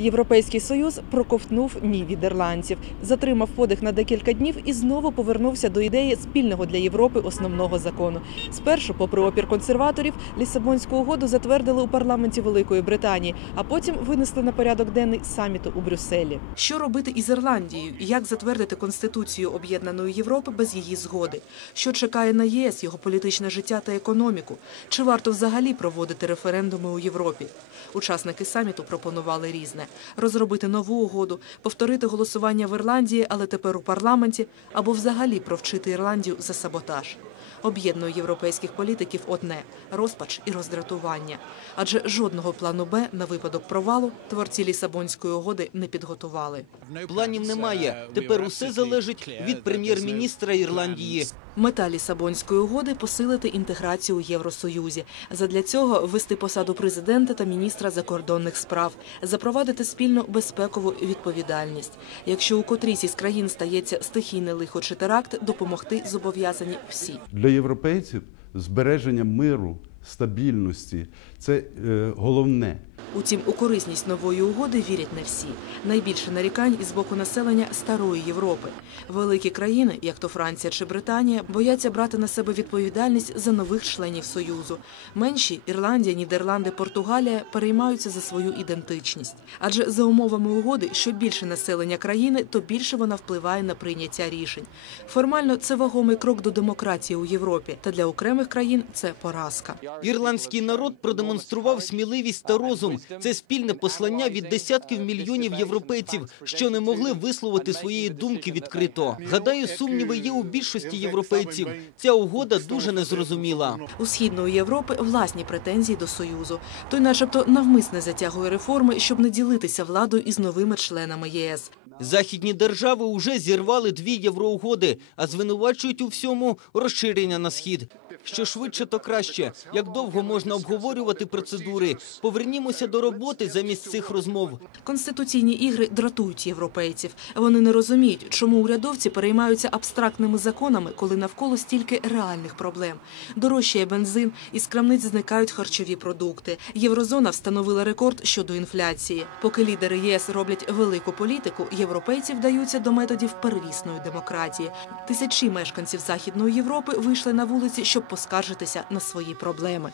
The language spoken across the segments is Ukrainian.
Європейський союз проковтнув ні від ірландців, затримав подих на декілька днів і знову повернувся до ідеї спільного для Європи основного закону. Спершу, попри опір консерваторів, Лісабонську угоду затвердили у парламенті Великої Британії, а потім винесли на порядок денний саміту у Брюсселі. Що робити із Ірландією? Як затвердити конституцію об'єднаної Європи без її згоди? Що чекає на ЄС, його політичне життя та економіку? Чи варто взагалі проводити референдуми у Європі? Учасники саміту пропонували різне: розробити нову угоду, повторити голосування в Ірландії, але тепер у парламенті, або взагалі провчити Ірландію за саботаж. Об'єднує європейських політиків одне розпач і роздратування. Адже жодного плану Б на випадок провалу творці Лісабонської угоди не підготували. Планів немає. Тепер усе залежить від прем'єр-міністра Ірландії. Мета Лісабонської угоди посилити інтеграцію у Євросоюзі. Задля цього ввести посаду президента та міністра закордонних справ, запровадити спільну безпекову відповідальність. Якщо у котрійсь із країн стається стихійне лихо чи теракт, допомогти зобов'язані всі. Для європейців збереження миру, стабільності це е, головне. Утім, у корисність нової угоди вірять не всі. Найбільше нарікань із боку населення старої Європи. Великі країни, як то Франція чи Британія, бояться брати на себе відповідальність за нових членів союзу. Менші Ірландія, Нідерланди, Португалія переймаються за свою ідентичність. Адже за умовами угоди, що більше населення країни, то більше вона впливає на прийняття рішень. Формально це вагомий крок до демократії у Європі, та для окремих країн це поразка. Ірландський народ продемонстрував сміливість та розум. Це спільне послання від десятків мільйонів європейців, що не могли висловити своєї думки відкрито. Гадаю, сумніви є у більшості європейців. Ця угода дуже незрозуміла. У східної Європи власні претензії до союзу. Той, начебто, навмисне затягує реформи, щоб не ділитися владою із новими членами ЄС. Західні держави уже зірвали дві євроугоди, а звинувачують у всьому розширення на схід. Що швидше, то краще. Як довго можна обговорювати процедури? Повернімося до роботи замість цих розмов. Конституційні ігри дратують європейців. Вони не розуміють, чому урядовці переймаються абстрактними законами, коли навколо стільки реальних проблем. Дорожчає бензин, із крамниць зникають харчові продукти. Єврозона встановила рекорд щодо інфляції. Поки лідери ЄС роблять велику політику, європейці вдаються до методів первісної демократії. Тисячі мешканців Західної Європи вийшли на вулиці, щоб поскаржитися на свої проблеми.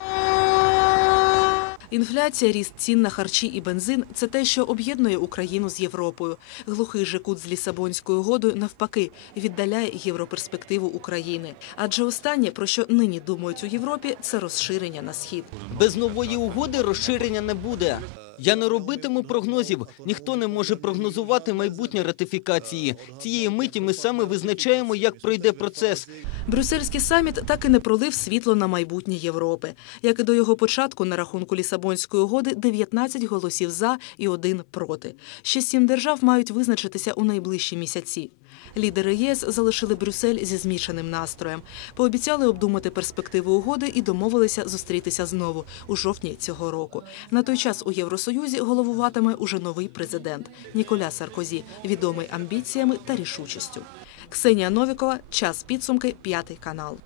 Інфляція, ріст цін на харчі і бензин – це те, що об'єднує Україну з Європою. Глухий же кут з Лісабонською угодою, навпаки, віддаляє європерспективу України. Адже останнє, про що нині думають у Європі, це розширення на схід. Без нової угоди розширення не буде. Я не робитиму прогнозів. Ніхто не може прогнозувати майбутнє ратифікації. Цієї миті ми саме визначаємо, як пройде процес. Брюссельський саміт так і не пролив світло на майбутнє Європи. Як і до його початку, на рахунку Лісабонської угоди 19 голосів за і один проти. Ще сім держав мають визначитися у найближчі місяці. Лідери ЄС залишили Брюссель зі змішаним настроєм. Пообіцяли обдумати перспективи угоди і домовилися зустрітися знову у жовтні цього року. На той час у Євросоюзі головуватиме уже новий президент Ніколя Саркозі, відомий амбіціями та рішучістю. Ксенія Новікова, час підсумки, п'ятий канал.